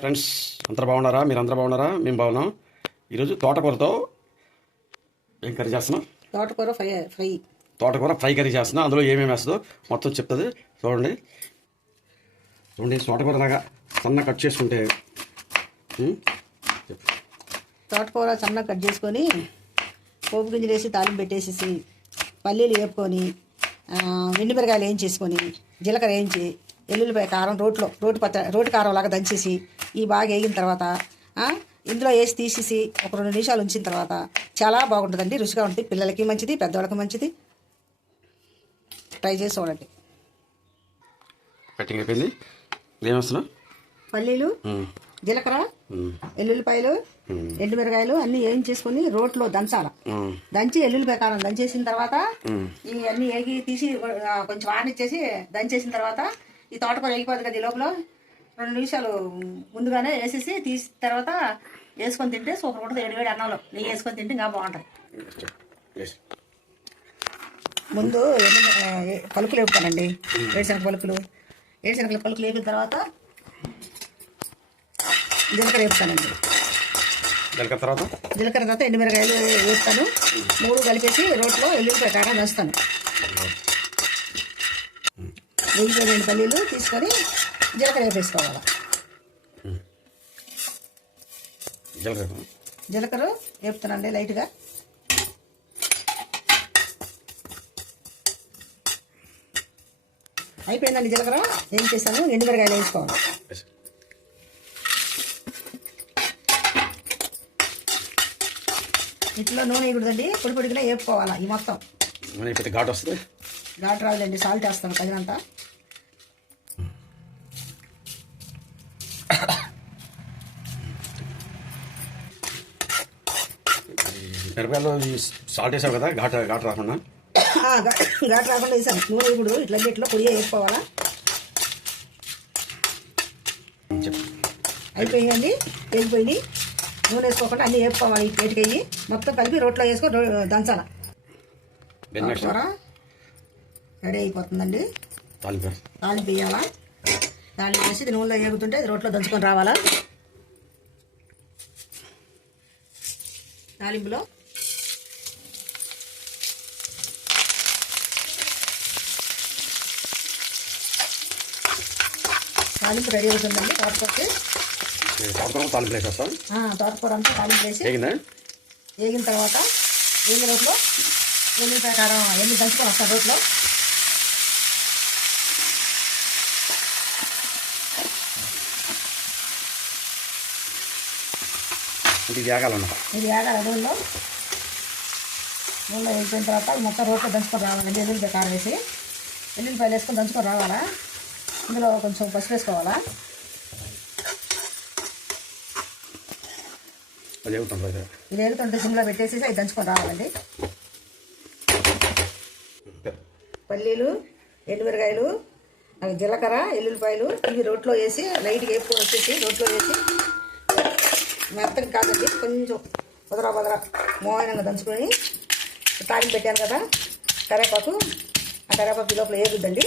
Friends అందరూ బాగున్నారా? మీరు అందరూ బాగున్నారా? మేము బాగున్నాం. ఈరోజు తోటకూరతో ఏం కర్రీ చేస్తున్నాం? తోటకూర ఫ్రై కర్రీ చేస్తున్నాం. అందులో ఏమేమి వేస్తుందో మొత్తం చెప్తుంది. చూడండి తోటకూర లాగా సన్న కట్ చేసుకుంటే తోటకూర సన్న కట్ చేసుకొని పోపు గింజలు వేసి తాలింపు పెట్టేసేసి పల్లీలు వేపుకొని ఎండుమిరకాయలు వేయించేసుకొని జీలకర్ర వేయించి ఎల్లుల్లిపాయ కారం రోటి కారం లాగా దంచేసి ఈ బాగా వేగిన తర్వాత ఇందులో వేసి తీసేసి ఒక 2 నిమిషాలు ఉంచిన తర్వాత చాలా బాగుంటుందండి. రుచిగా ఉంటుంది. పిల్లలకి మంచిది, పెద్దవాళ్ళకి మంచిది. ట్రై చేసి చూడండి. కటింగ్ అయిపోయింది. ఏమేస్తున్నా? పల్లీలు, జీలకర్ర, ఎల్లుల్లిపాయలు, ఎండుమిరకాయలు అన్నీ వేయించేసుకొని రోట్లో దంచాల. దంచి ఎల్లుల్లిపాయ కారం దంచేసిన తర్వాత ఇవన్నీ వేగి తీసి కొంచెం ఆనిచ్చేసి దంచేసిన తర్వాత ఈ తోటకూర వేగిపోతుంది కదా. ఈ లోపల 2 నిమిషాలు ముందుగానే వేసేసి తీసిన తర్వాత వేసుకొని తింటే సూపర్ ఉంటుంది. వేడి అన్నంలో నెయ్యి వేసుకొని తింటే ఇంకా బాగుంటుంది. ముందు పలుకులు వేపుతానండి. వేరుశనగ పలుకులు వేపిన తర్వాత జీలకర్ర వేపుతానండి. జీలకర్ర తర్వాత ఎండుమిరకాయలు వేస్తాను. 3 కలిపేసి రోట్లో ఎల్లుల్లిపాయ కారం వేస్తాను. వేగిపోయిన పల్లీలు తీసుకొని జీలకర్ర వేపేసుకోవాలి. జీలకర్ర వేపుతానండి లైట్గా. అయిపోయిందండి. జీలకర్ర ఏం చేస్తాను, ఎండుమిరకాయలు వేసుకోవాలి. ఇట్లా నూనె వేయకూడదండి, పొడిగా వేపుకోవాలా. ఈ మొత్తం ఘాటు వస్తుంది. ఘాటు రాదులేండి, సాల్ట్ వేస్తాను తగినంత. మిరపకాయలు సాల్ట్ వేసావు కదా, ఘాటు రాకుండా. ఘాటు రాకుండా వేసాను. నూనె ఇప్పుడు ఇట్లా పొడిగా వేసుకోవాలా. అయిపోయిందండి, వేగిపోయింది. నూనె వేసుకోకుండా అన్నీ వేపుకోవాలి. ఈ ప్లేట్కి మొత్తం కలిపి రోట్లో వేసుకొని దంచాల. రెడీ అయిపోతుందండి. తాలింపు వేయాలా. తాలింపు వేసి ఇది నూనెలో వేగుతుంటే రోట్లో దంచుకొని రావాలా. తాలింపులో తాలింపు రెడీ అవుతుందండి. తాలింపు వేసేస్తాం. తోటకూర అంతా తాలింపు వేసి వేగిన తర్వాత వేగిన రోట్లో ఎల్లుల్లిపాయ కారం ఎన్ని దంచుకొని వస్తాను రోట్లో. ఇది వేగాలన్నమాట. ఇది వేగాలి. నూనెలో వేగిపోయిన తర్వాత మొత్తం రోట్లో దంచుకొని రావాలండి. ఎల్లుల్లిపాయ కారం వేసి ఎల్లుల్లిపాయలు వేసుకొని దంచుకొని రావాలా. ఇందులో కొంచెం పసుపు వేసుకోవాలా. ఇది వేగుతుంటే సిమ్లో పెట్టేసి అది దంచుకొని రావాలండి. పల్లీలు, ఎండుమిరకాయలు, జీలకర్ర, ఎల్లుల్లిపాయలు ఇవి రోట్లో వేసి లైట్గా వేపుకొని వచ్చేసి రోట్లో వేసి మెత్తగా కాదండి, కొంచెం పొదరా మోహనంగా దంచుకొని తాలింపు పెట్టాను కదా కరివేపాకు. ఆ కరివేపాకు లోపల వేగుద్దండి.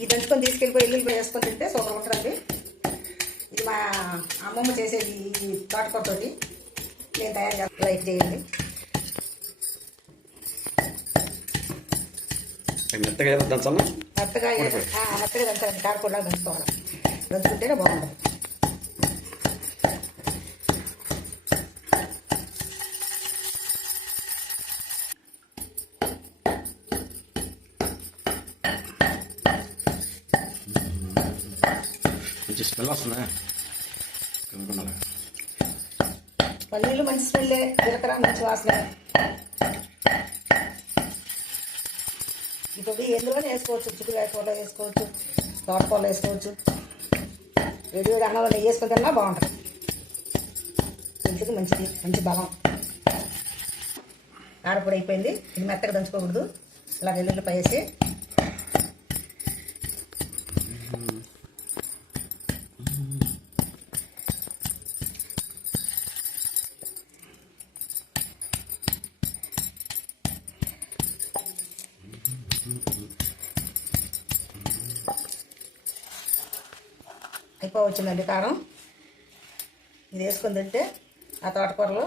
ఈ దంచుకొని తీసుకెళ్ళిపోయి ఎల్లుల్లిపాయ వేసుకొని తింటే సూపర్ ఉంటుందండి. ఇది మా అమ్మమ్మ చేసేది ఈ తోటకూరతోటి. నేను తయారు చేస్తాను, లైక్ చేయండి. మెత్తగా దంచాలి. మెత్తగా దంచాలండి. కారకుండా దంచుకోవాలి. దంచుకుంటేనే బాగుంటుంది. స్మెల్ వస్తుందా? పల్లీలు మంచి స్మెల్లే, జీలకర్ర మంచి వాసన. ఇప్పుడు ఎందులోనే వేసుకోవచ్చు. చిక్కుడుకాయ కూరలో వేసుకోవచ్చు, తోటకూరలో వేసుకోవచ్చు. వేడి అన్నంలో నెయ్యి వేసుకొని తిన్నా బాగుంటుంది. ఇంటికి మంచి బలం. కారపొడి అయిపోయింది. ఇది మెత్తగా దంచుకోకూడదు. ఇలా వెల్లుల్లిపాయ వేసి అయిపోవచ్చిందండి కారం. ఇది వేసుకొని తింటే ఆ తోటకూరలో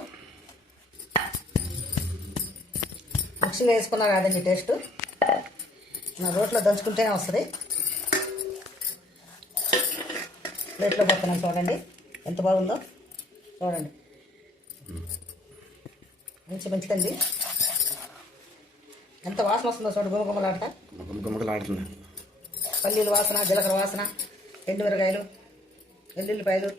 మిక్సీలో వేసుకున్నా కాదండి టేస్ట్, నా రోట్లో దంచుకుంటేనే వస్తుంది. ప్లేట్లో పోతున్నాను చూడండి ఎంత బాగుందో, చూడండి మంచిదండి. ఎంత వాసన వస్తుందో చూడండి, గుమగుమలాడతా. గుమ్మగుమలాడుతుంది. పల్లీల వాసన, జీలకర్ర వాసన, ఎండుమిరకాయలు, వెల్లుల్లిపాయలు,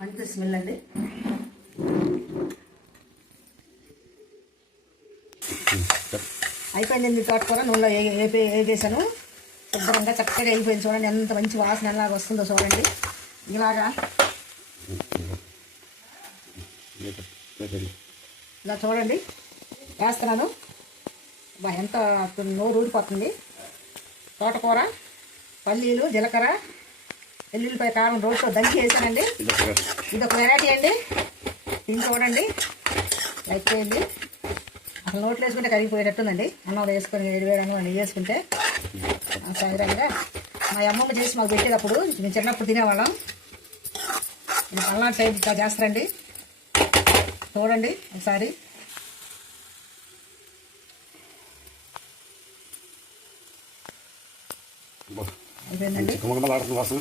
మంచి స్మెల్ అండి. అయిపోయింది తోటకూర, నూనెలో వేగేసాను శుభ్రంగా, చక్కగా అయిపోయింది. చూడండి ఎంత మంచి వాసన ఎలాగ వస్తుందో చూడండి. ఇలాగా ఇలా చూడండి వేస్తున్నాను. ఎంత నోరు ఊరిపోతుంది. తోటకూర, పల్లీలు, జీలకర్ర, వెల్లుల్లిపాయ, కారం రోడ్లో దంచి వేసానండి. ఇది ఒక వెరైటీ అండి. ఇది చూడండి అయిపోయింది. అసలు నోట్లో వేసుకుంటే కరిగిపోయేటట్టుందండి. అన్నం వేసుకొని వేడి అన్నం నెయ్యి వేసుకుంటే సాయంత్రంగా మా అమ్మమ్మ చేసి మాకు పెట్టేటప్పుడు మేము చిన్నప్పుడు తినేవాళ్ళం. ఇది పల్నాడు సైడ్ ఇట్లా చేస్తారండి. చూడండి ఒకసారి. అయిపోయిందండి. వాసన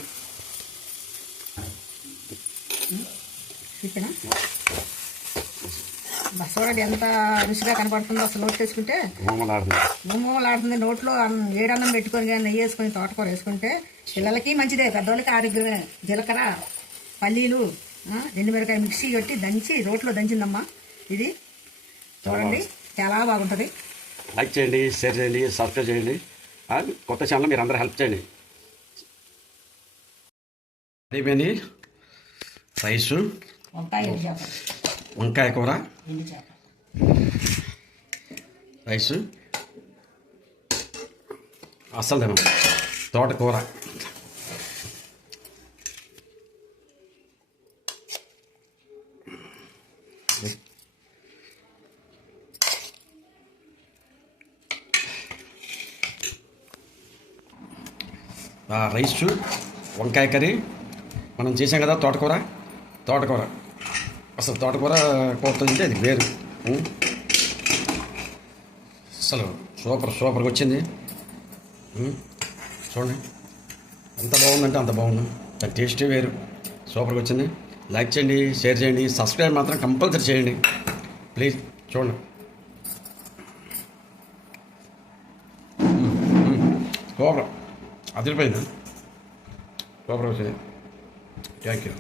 చికెన్ చూడండి ఎంత రుచిగా కనపడుతుందో. అసలు నోట్లో వేసుకుంటే గుమ్మలాడుతుంది. నోట్లో ఏడన్నం పెట్టుకొని కానీ నెయ్యి వేసుకొని తోటకూర వేసుకుంటే పిల్లలకి మంచిదే, పెద్దవాళ్ళకి ఆరోగ్యమే. జీలకర్ర, పల్లీలు, ఎండుమిరకాయ మిక్సీ కొట్టి దంచి రోట్లో దంచిందమ్మా. ఇది చూడండి చాలా బాగుంటుంది. లైక్ చేయండి, షేర్ చేయండి, సబ్స్క్రైబ్ చేయండి. కొత్త ఛానల్ మీరు అందరూ హెల్ప్ చేయండి. అయిపోయింది రైసు, వంకాయ కూర, రైసు, అస్సలు తినం తోటకూర. రైసు, వంకాయ కర్రీ, మనం చేసాం కదా తోటకూర. అసలు తోటకూర కూరతో తింటే అది వేరు. అసలు సూపర్గా వచ్చింది. చూడండి ఎంత బాగుందంటే అంత బాగుంది. దాని టేస్టే వేరు, సూపర్గా వచ్చింది. లైక్ చేయండి, షేర్ చేయండి, సబ్స్క్రైబ్ మాత్రం కంపల్సరీ చేయండి ప్లీజ్. చూడండి సూపర్, అదిరిపోయింది. సూపర్గా వచ్చింది. Thank you.